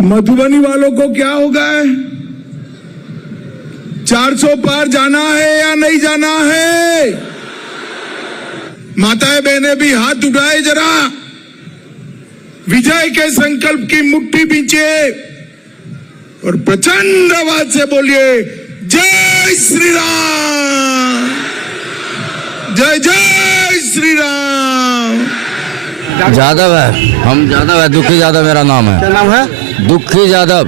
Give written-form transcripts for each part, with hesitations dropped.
मधुबनी वालों को क्या होगा? 400 पार जाना है या नहीं जाना है? माताएं बहनें भी हाथ उठाए जरा, विजय के संकल्प की मुट्ठी पीछे और प्रचंड आवाज से बोलिए जय श्री राम, जय जय श्री राम। यादव है, हम यादव है, दुखी यादव मेरा नाम है। क्या नाम है? दुखी यादव।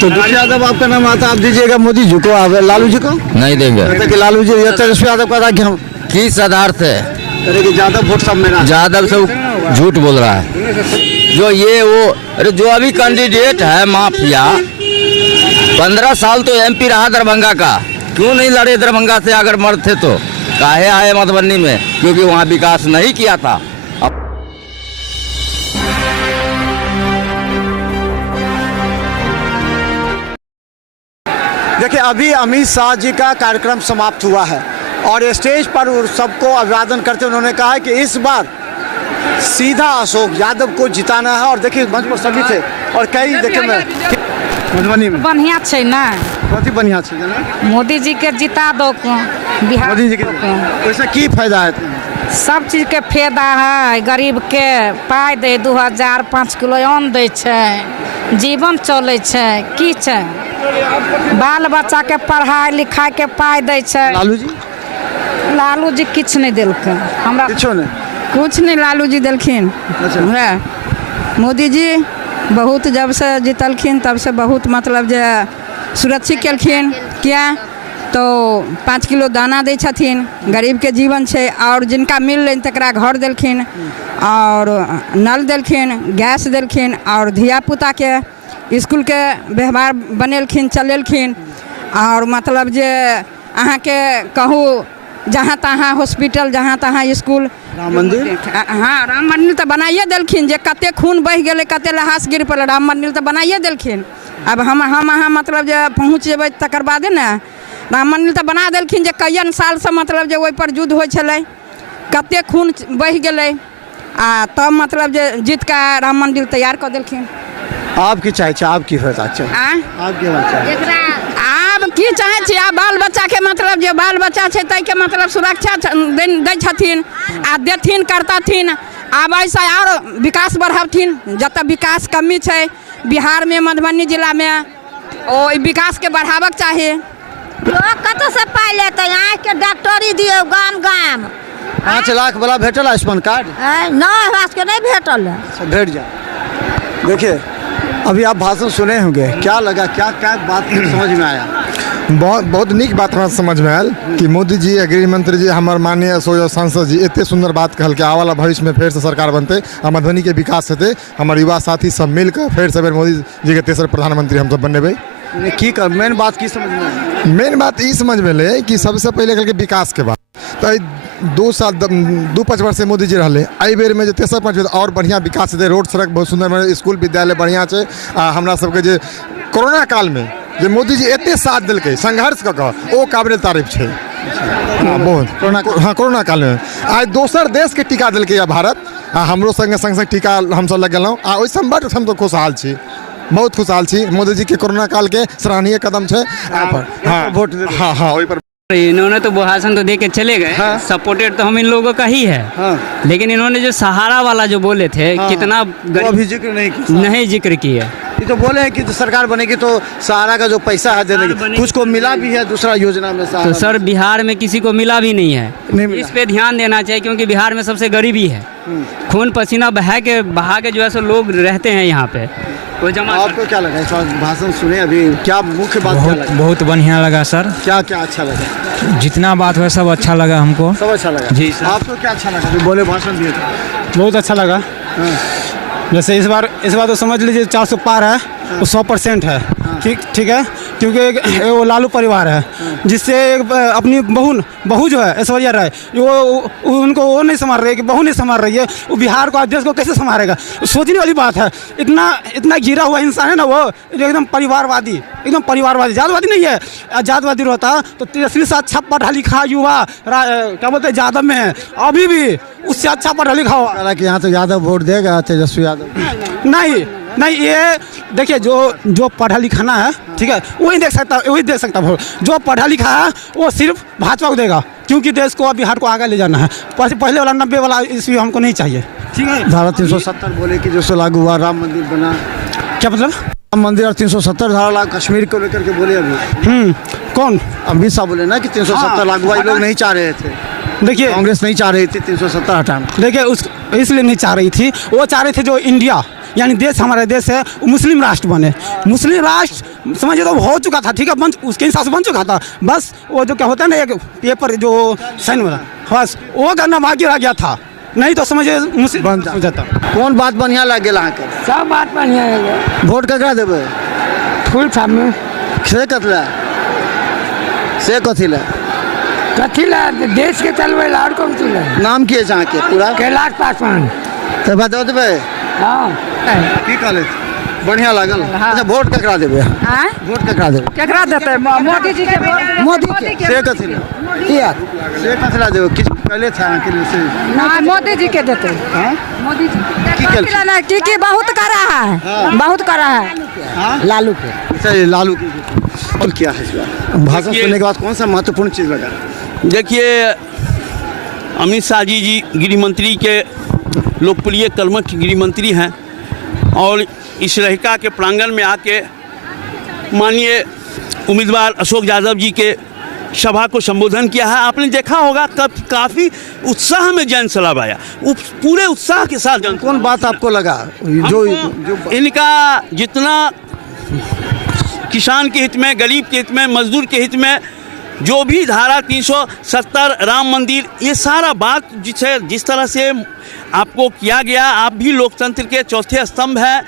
तो दुखी यादव आपका नाम आता, आप दीजिएगा मोदी जी को, आप लालू जी को नहीं देंगे। कहते कि लालू जी तेजस्वी यादव का राज्य हम किस आधार से? कहते कि यादव वोट सब मेरा। यादव से झूठ बोल रहा है। जो ये वो अरे जो अभी कैंडिडेट है माफिया, 15 साल तो एमपी रहा दरभंगा का, क्यों नहीं लड़े दरभंगा से? अगर मर्द थे तो काहे आए मधुबनी में? क्योंकि वहाँ विकास नहीं किया था। देखिए, अभी अमित शाह जी का कार्यक्रम समाप्त हुआ है और स्टेज पर सबको अभिवादन करते उन्होंने कहा है कि इस बार सीधा अशोक यादव को जिताना है। और देखिए मंच पर सभी थे और कई देखिए मधुबनी में बढ़िया छे ना, बहुत ही बढ़िया चीज है ना। मोदी जी के जिता दो बिहार। मोदी जी के वैसा की फायदा है? सब चीज के फायदा है। गरीब के पाई दे 2000 5 किलो अन्न दै छै, जीवन चले छै, की छै बाल बच्चा के पढ़ाई लिखाई के पाई दै छै। लालू जी किछ नहीं देलकै हमरा, कुछ नहीं लालू जी देलखिन। मोदी जी बहुत जब से जीतलखिन तब से बहुत मतलब जे सुरक्षित केलखिन। क्या तो 5 किलो दाना दै छथिन, गरीब के जीवन छै। और जिनका मिल तकरा घर देलखिन और नल देलखिन, गैस देलखिन और धिया पुता के स्कूल के व्यवहार बनेलखिन, चलेलखिन। और मतलब जे अहाँ के कहूँ जहाँ तहाँ हॉस्पिटल, जहाँ तहाँ स्कूल, राम मंदिर, हाँ राम मंदिर तो बनाइए देलखिन। जे कते खून बह गए, कते लहास गिर पड़े, राम मंदिर तो बनाइए देलखिन। अब हम अहाँ मतलब जे पहुँच जेबै तकर बादे ने राम मंदिर तो बना देलखिन। जे कईयन साल से मतलब जे ओहि पर युद्ध होइ छलै, कते खून बह गए आ तब मतलब जे जीत के राम मंदिर तैयार कर देलखिन। आपकी चाहे आपकी आपकी आब की चाहे छी? आब बाल बच्चा के मतलब जे बाल बच्चा छै तै के मतलब सुरक्षा दै छथिन आ देथिन, करतथिन। आब ऐसा और विकास बढ़ावथिन। जतऽ विकास कमी छै बिहार में, मधुबनी जिला में, ओ विकास के बढ़ावक चाही। लोग कतऽ से पाइ लेतै? आँखि के डॉक्टरी दियौ गाम गाम। 5 लाख वाला भेटल आयुष्मान कार्ड? नहीं, हमरा सबके नहीं भेटल है। भेट जाए। देखिए अभी आप भाषण सुने होंगे, क्या लगा, क्या क्या बात समझ में आया? बहुत नीक बात हमरा समझ में आयल कि मोदी जी, गृह मंत्री जी, हमारे माननीय अशोक सांसद जी एते सुंदर बात कहल कि आने वाला भविष्य में फिर से सरकार बनते और मधुबनी के विकास हेतै। हमारे युवा साथी सब मिलकर फिर से मोदी जी के तेसर प्रधानमंत्री हम सब बनेबै। की कर मेन बात की समझ में आया? मेन बात ई समझ में ले कि सबसे पहले कहल विकास के बात। तो 2-5 वर्ष से मोदी जी रहे, एहि बेर में जो तेसर 5 वर्ष और बढ़िया विकास हेतै। रोड सड़क बहुत सुंदर, स्कूल विद्यालय बढ़िया है। हमरा सबके जे कोरोना काल में जे मोदी जी एते साथ दिलकै, संघर्ष कऽ कऽ, ओ काबिल तारीफ छै। बहुत कोरोना काल में आज दोसर देश के टीका दिलकै भारत, हमरो संगे संग टीका हमसब लगेलहुँ आ ओहिसँ बड़ हम तो खुशहाल छी, बहुत खुशहाल छी। मोदी जी के कोरोना काल के सराहनीय कदम है। वोट हाँ वही पर इन्होंने तो भाषण तो दे के चले गए। हाँ। सपोर्टेड तो हम इन लोगों का ही है। हाँ। लेकिन इन्होंने जो सहारा वाला जो बोले थे, हाँ। कितना अभी जिक्र नहीं जिक्र किया। ये तो बोले हैं कि सरकार बनेगी तो सहारा का जो पैसा है देने की, कुछ को मिला भी है दूसरा योजना में। तो सर बिहार में किसी को मिला भी नहीं है, इस पे ध्यान देना चाहिए क्योंकि बिहार में सबसे गरीबी है। खून पसीना बहा के जो है सो लोग रहते हैं यहाँ पे। आपको क्या लगा इस भाषण सुने? अभी क्या मुख्य बात क्या लगा? बहुत बढ़िया लगा सर। क्या क्या अच्छा लगा? जितना बात हुआ सब अच्छा लगा हमको। सब अच्छा लगा जी सर। आपको क्या अच्छा लगा? बोले भाषण दिए थे। बहुत अच्छा लगा। जैसे इस बार तो समझ लीजिए 400 पार है, वो 100% है। ठीक है, क्योंकि वो लालू परिवार है, जिससे अपनी बहू जो है ऐश्वर्या राय, उनको वो नहीं संभाल रही है कि बहू नहीं संभाल रही है, वो बिहार को, देश को कैसे संभालेगा? सोचने वाली बात है। इतना गिरा हुआ इंसान है ना वो, एकदम परिवारवादी, जातवादी नहीं है। जातवादी रहता तो तेजस्वी से अच्छा पढ़ा लिखा युवा क्या बोलते हैं यादव में है, अभी भी उससे अच्छा पढ़ा लिखा हुआ। कि यहाँ तो यादव वोट देगा तेजस्वी यादव? नहीं, नहीं ये देखिए जो पढ़ा लिखा ना है, ठीक है, वही देख सकता वोट। जो पढ़ा लिखा है वो सिर्फ भाजपा को देगा, क्योंकि देश को बिहार को आगे ले जाना है। पहले वाला 90 वाला ईस्वी हमको नहीं चाहिए, ठीक है। धारा 370 बोले कि जो लागू हुआ, राम मंदिर बना, क्या मतलब? राम मंदिर और 370 धारा लागू कश्मीर को लेकर के बोले अभी। कौन? अमित शाह बोले ना कि 370 लागू हुआ, ये लोग नहीं चाह रहे थे। देखिए कांग्रेस नहीं चाह रही थी 370 हटाना। देखिए इसलिए नहीं चाह रही थी, वो चाह रहे थे जो इंडिया यानी देश, हमारा देश है, मुस्लिम राष्ट्र बने। मुस्लिम राष्ट्र समझिए तो हो चुका था, ठीक है, उसके हिसाब से बन चुका था। बस वो जो क्या होता है ना, एक पेपर जो साइन वाला, बस वो करना बाकी रह गया था, नहीं तो समझिए मुस्लिम बन जाता। कौन बात बढ़िया लगे ला के? सब बात बढ़िया है। वोट ककरा देबे? फूल सामने से कतला से कथिला कथिला देश के चलवे ला और कौन चला? नाम की है जहाँ के पूरा? कैलाश पासवान। तो बता देबे। हाँ की कहले बढ़िया लागल। अच्छा वोट ककरा देबे? हाँ वोट ककरा देबे? केकरा देते? मोदी जी के। मोदी के। से कथिला से कथिला देबे? किस पहले था के से? हाँ मोदी जी के देते। मोदी जी की बहुत करा है, बहुत करा है लालू के। अच्छा लालू की और क्या है इस बार? भाषण सुनने के बाद कौन सा महत्वपूर्ण चीज़ लगा? देखिए अमित शाह जी गृह मंत्री के लोकप्रिय कर्मठ गृह मंत्री हैं और इस रहिका के प्रांगण में आके माननीय उम्मीदवार अशोक यादव जी के सभा को संबोधन किया है। आपने देखा होगा कब काफ़ी उत्साह में जन सलाब आया, पूरे उत्साह के साथ जन। कौन बात आपको लगा जो इनका जितना किसान के हित में, गरीब के हित में, मजदूर के हित में, जो भी धारा 370 राम मंदिर, ये सारा बात जिस तरह से आपको किया गया, आप भी लोकतंत्र के चौथे स्तंभ है।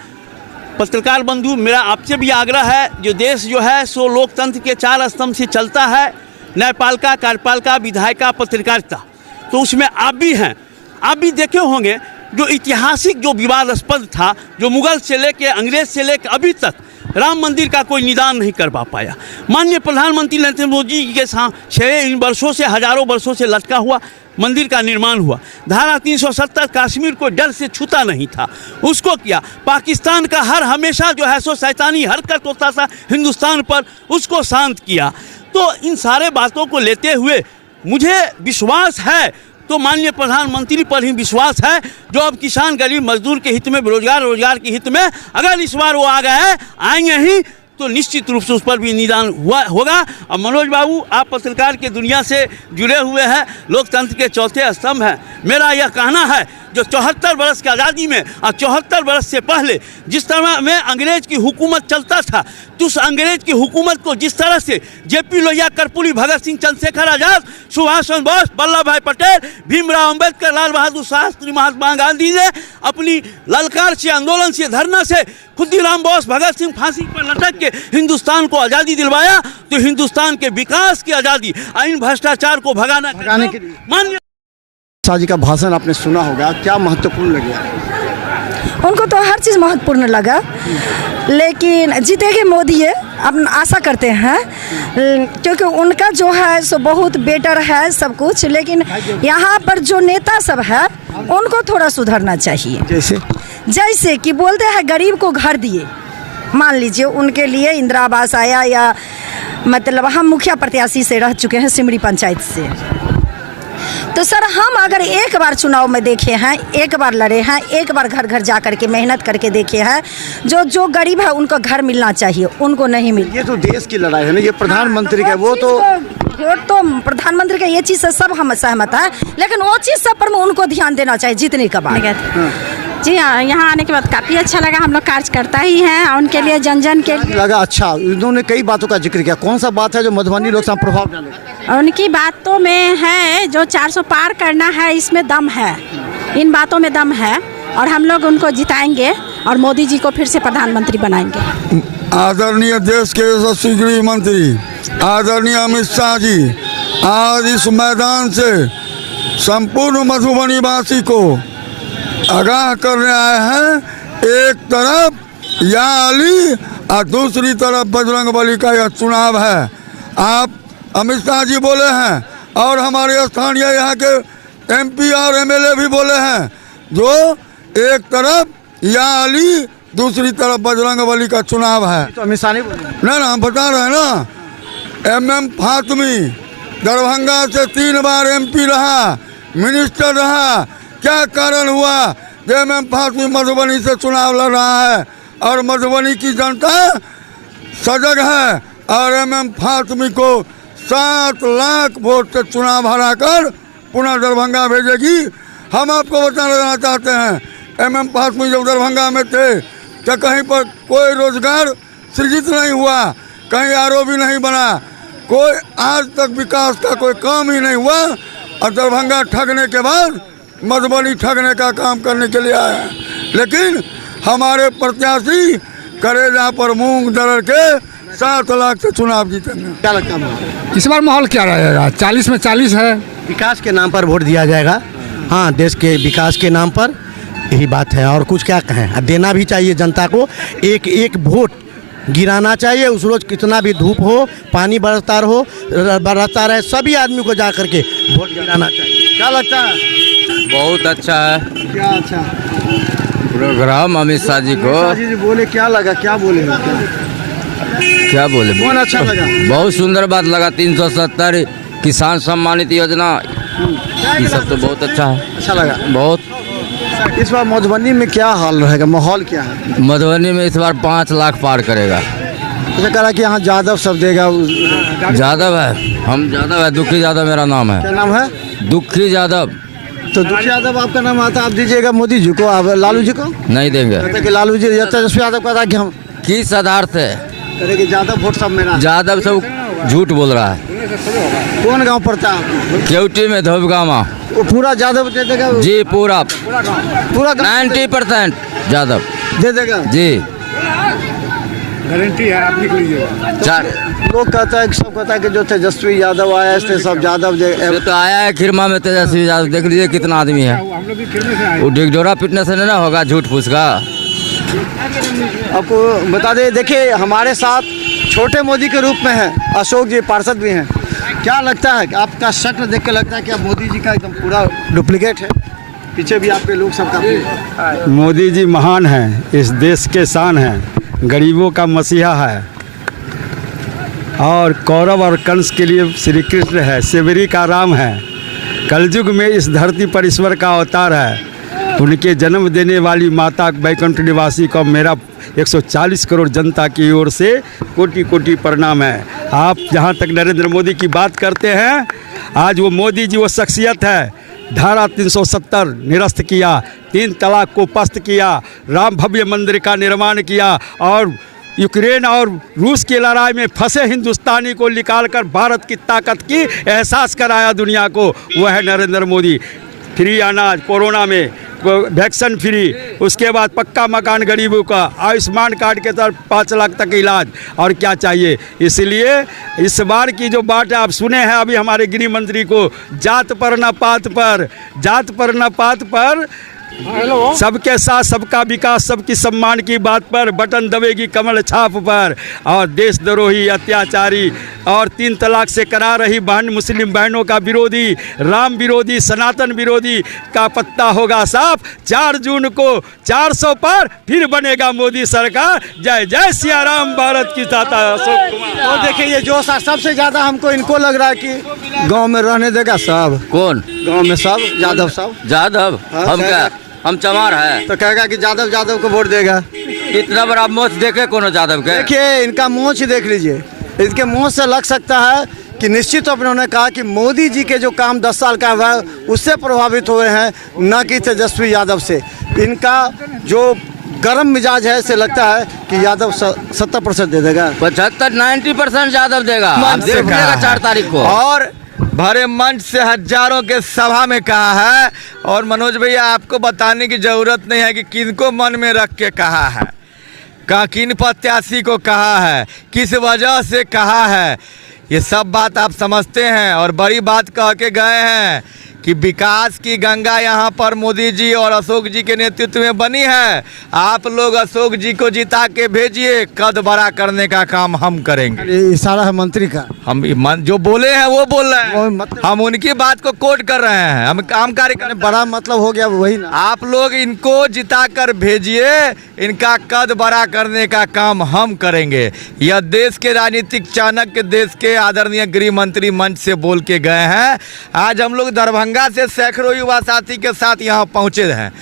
पत्रकार बंधु, मेरा आपसे भी आग्रह है, जो देश जो है सो लोकतंत्र के 4 स्तंभ से चलता है, न्यायपालिका, कार्यपालिका, विधायिका, पत्रकारिता, तो उसमें आप भी हैं। आप भी देखे होंगे जो ऐतिहासिक जो विवादास्पद था, जो मुगल से लेके अंग्रेज से लेके अभी तक राम मंदिर का कोई निदान नहीं कर पाया। माननीय प्रधानमंत्री नरेंद्र मोदी जी के साथ 6 वर्षों से, हजारों वर्षों से लटका हुआ मंदिर का निर्माण हुआ। धारा 370 कश्मीर को डर से छूता नहीं था, उसको किया। पाकिस्तान का हर हमेशा जो है सो शैतानी हरकत होता था हिंदुस्तान पर, उसको शांत किया। तो इन सारे बातों को लेते हुए मुझे विश्वास है, तो माननीय प्रधानमंत्री पर ही विश्वास है, जो अब किसान, गरीब, मजदूर के हित में, बेरोजगार, रोजगार के हित में अगर इस बार वो आ गए, आएंगे ही, तो निश्चित रूप से उस पर भी निदान होगा। और मनोज बाबू, आप पत्रकार के दुनिया से जुड़े हुए हैं, लोकतंत्र के चौथे स्तंभ हैं। मेरा यह कहना है, जो 74 वर्ष की आज़ादी में और 74 वर्ष से पहले जिस तरह में अंग्रेज की हुकूमत चलता था, तो उस अंग्रेज की हुकूमत को जिस तरह से जेपी लोहिया, कर्पूरी, भगत सिंह, चंद्रशेखर आजाद, सुभाष चंद्र बोस, वल्लभ भाई पटेल, भीमराव अंबेडकर, लाल बहादुर शास्त्री, महात्मा गांधी ने अपनी ललकार से, आंदोलन से, धरना से, खुदीराम बोस, भगत सिंह फांसी पर लटक के हिंदुस्तान को आज़ादी दिलवाया। तो हिंदुस्तान के विकास की आज़ादी, इन भ्रष्टाचार को भगाने के लिए माननीय शाह जी का भाषण आपने सुना होगा, क्या महत्वपूर्ण लगा? उनको तो हर चीज़ महत्वपूर्ण लगा, लेकिन जीतेंगे मोदी है, अब आशा करते हैं, क्योंकि उनका जो है सो बहुत बेटर है सब कुछ। लेकिन यहाँ पर जो नेता सब है उनको थोड़ा सुधरना चाहिए। जैसे कि बोलते हैं गरीब को घर दिए, मान लीजिए उनके लिए इंदिरा आवास आया, या मतलब हम मुखिया प्रत्याशी से रह चुके हैं सिमरी पंचायत से, तो सर हम अगर एक बार चुनाव में देखे हैं, एक बार लड़े हैं, एक बार घर घर जा करके मेहनत करके देखे हैं, जो गरीब है उनको घर मिलना चाहिए, उनको नहीं मिल। ये तो देश की लड़ाई है ना, ये प्रधानमंत्री का, वो तो प्रधानमंत्री का ये चीज़ से सब हम सहमत हैं, लेकिन वो चीज़ सब पर उनको ध्यान देना चाहिए जीतने के बाद। जी हाँ, यहाँ आने के बाद काफ़ी अच्छा लगा, हम लोग कार्यकर्ता ही हैं और उनके लिए जन जन के लगा अच्छा। उन्होंने कई बातों का जिक्र किया, कौन सा बात है जो मधुबनी लोकसभा प्रभाव डालेगा? उनकी बातों में है जो 400 पार करना है, इसमें दम है, इन बातों में दम है, और हम लोग उनको जिताएंगे और मोदी जी को फिर से प्रधानमंत्री बनाएंगे। आदरणीय देश के यशस्वी गृह मंत्री आदरणीय अमित शाह जी आज इस मैदान से संपूर्ण मधुबनी वासी को आगाह करने आए हैं। एक तरफ या अली और दूसरी तरफ बजरंगबली का यह चुनाव है। आप अमित शाह जी बोले हैं और हमारे स्थानीय यहाँ के एमपी और एमएलए भी बोले हैं, जो एक तरफ या अली दूसरी तरफ बजरंग बली का चुनाव है। तो अमित शाह नहीं बोले। ना हम बता रहे हैं ना, MM फातमी दरभंगा से 3 बार MP रहा, मिनिस्टर रहा। क्या कारण हुआ कि MM फातमी मधुबनी से चुनाव लड़ रहा है और मधुबनी की जनता सजग है और MM फातमी को 7 लाख वोट से चुनाव हराकर पुनः दरभंगा भेजेगी। हम आपको बता देना चाहते हैं, MM फातमी जब दरभंगा में थे तो कहीं पर कोई रोजगार सृजित नहीं हुआ, कहीं ROB नहीं बना, कोई आज तक विकास का कोई काम ही नहीं हुआ। और दरभंगा ठगने के बाद मधुबनी ठगने का काम करने के लिए आया। लेकिन हमारे प्रत्याशी करेजा पर मूंग दरड़ के 7 लाख से चुनाव जीतेंगे। क्या लगता है इस बार माहौल क्या रहेगा? 40 में 40 है। विकास के नाम पर वोट दिया जाएगा। हाँ, देश के विकास के नाम पर यही बात है और कुछ क्या कहें। देना भी चाहिए जनता को, एक एक वोट गिराना चाहिए। उस रोज कितना भी धूप हो, पानी बरसता रहता रहे, सभी आदमी को जा करके वोट गिराना चाहिए। क्या लगता है? बहुत अच्छा है क्या अच्छा प्रोग्राम अमित शाह जी को। जी बोले, क्या लगा, क्या बोले, क्या बोले, कौन अच्छा लगा? बहुत सुंदर बात लगा। 370 किसान सम्मानित योजना, ये सब तो बहुत अच्छा है। अच्छा लगा बहुत। इस बार मधुबनी में क्या हाल रहेगा, माहौल क्या है? मधुबनी में इस बार 5 लाख पार करेगा। अच्छा कह रहा कि यहाँ यादव सब देगा। यादव है, हम यादव है, दुखी यादव मेरा नाम है। क्या नाम है? दुखी यादव। तो दुखी यादव आपका नाम आता, आप दीजिएगा मोदी जी को, आप लालू जी को नहीं देंगे। कहते कि लालू जी, तेजस्वी यादव कहता कि हम किस आधार से? कहते कि यादव वोट सब मेरा। यादव सब झूठ बोल रहा है। कौन गांव पड़ता है? केवटी में धोबगामा। वो पूरा यादव दे देगा जी, पूरा 90% यादव दे देगा जी, गारंटी है, आप लिख लीजिएगा। लोग कहता है, सब कहता है कि जो तेजस्वी यादव आया इसलिए सब यादव ये तो आया है खिरमा में तेजस्वी यादव। देख लीजिए कितना आदमी है। हम लोग भी फिरने से आए। वो डिगडोरा पिटने से नहीं ना होगा झूठ फूस का। आपको बता दें, देखिए हमारे साथ छोटे मोदी के रूप में है अशोक जी, पार्षद भी हैं। क्या लगता है, आपका शक्ल देख के लगता है कि आप मोदी जी का एकदम पूरा डुप्लीकेट है? पीछे भी आपके लोग सब काफी। मोदी जी महान हैं, इस देश के शान हैं, गरीबों का मसीहा है और कौरव और कंस के लिए श्री कृष्ण है, सेवरी का राम है, कलयुग में इस धरती पर ईश्वर का अवतार है। उनके जन्म देने वाली माता वैकुंठ निवासी को मेरा 140 करोड़ जनता की ओर से कोटि कोटि प्रणाम है। आप जहाँ तक नरेंद्र मोदी की बात करते हैं, आज वो मोदी जी वो शख्सियत है। धारा 370 निरस्त किया, 3 तलाक को पस्त किया, राम भव्य मंदिर का निर्माण किया और यूक्रेन और रूस की लड़ाई में फंसे हिंदुस्तानी को निकालकर भारत की ताकत की एहसास कराया दुनिया को। वह है नरेंद्र मोदी। फ्री अनाज कोरोना में, वैक्सीन फ्री, उसके बाद पक्का मकान गरीबों का, आयुष्मान कार्ड के तहत 5 लाख तक इलाज, और क्या चाहिए। इसलिए इस बार की जो बात आप सुने हैं अभी हमारे गृह मंत्री को, जात पर न पात पर, जात पर न पात पर, सबके साथ सबका विकास, सबकी सम्मान की बात पर बटन दबेगी कमल छाप पर। और देशद्रोही, अत्याचारी और 3 तलाक से करा रही बहन मुस्लिम बहनों का विरोधी, राम विरोधी, सनातन विरोधी का पत्ता होगा साफ। 4 जून को 400 पर फिर बनेगा मोदी सरकार। जय जय सिया राम, भारत की ताता अशोक कुमार। तो देखिए ये जो सबसे ज्यादा हमको इनको लग रहा है कि गांव में रहने देगा सब। कौन गांव में सब यादव सब? यादव हम क्या, हम चमार है तो कहेगा कि यादव को वोट देगा। इतना बड़ा मोच देखे कोनो यादव के? देखिए इनका मोच देख लीजिए, इनके मुंह से लग सकता है कि निश्चित तौर पर उन्होंने कहा कि मोदी जी के जो काम 10 साल का हुआ है उससे प्रभावित हुए हैं, न कि तेजस्वी यादव से। इनका जो गर्म मिजाज है से लगता है कि यादव 70% दे देगा, 75-90% यादव देगा। आप देख लीजिएगा 4 तारीख को। और भरे मंच से हजारों के सभा में कहा है। और मनोज भैया आपको बताने की जरूरत नहीं है कि किनको मन में रख के कहा है, किन प्रत्याशी को कहा है, किस वजह से कहा है, ये सब बात आप समझते हैं। और बड़ी बात कह के गए हैं कि विकास की गंगा यहाँ पर मोदी जी और अशोक जी के नेतृत्व में बनी है। आप लोग अशोक जी को जिता के भेजिए, कद बड़ा करने का काम हम करेंगे। ये इशारा है मंत्री का। हम जो बोले हैं वो बोल रहे हैं, हम उनकी बात को कोट कर रहे हैं। हम काम कार्य बड़ा मतलब हो गया वही ना। आप लोग इनको जिता कर भेजिए, इनका कद बड़ा करने का काम हम करेंगे। यह देश के राजनीतिक चाणक्य, देश के आदरणीय गृह मंत्री मंच से बोल के गए हैं। आज हम लोग दरभंगा से सैकड़ों युवा साथी के साथ यहाँ पहुँचे हैं।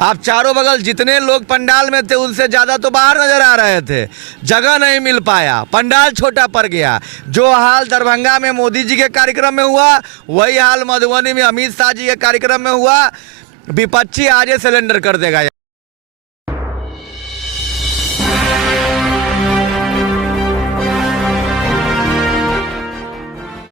आप चारों बगल जितने लोग पंडाल में थे उनसे ज़्यादा तो बाहर नजर आ रहे थे, जगह नहीं मिल पाया, पंडाल छोटा पड़ गया। जो हाल दरभंगा में मोदी जी के कार्यक्रम में हुआ, वही हाल मधुबनी में अमित शाह जी के कार्यक्रम में हुआ। विपक्षी आज सिलेंडर कर देगा।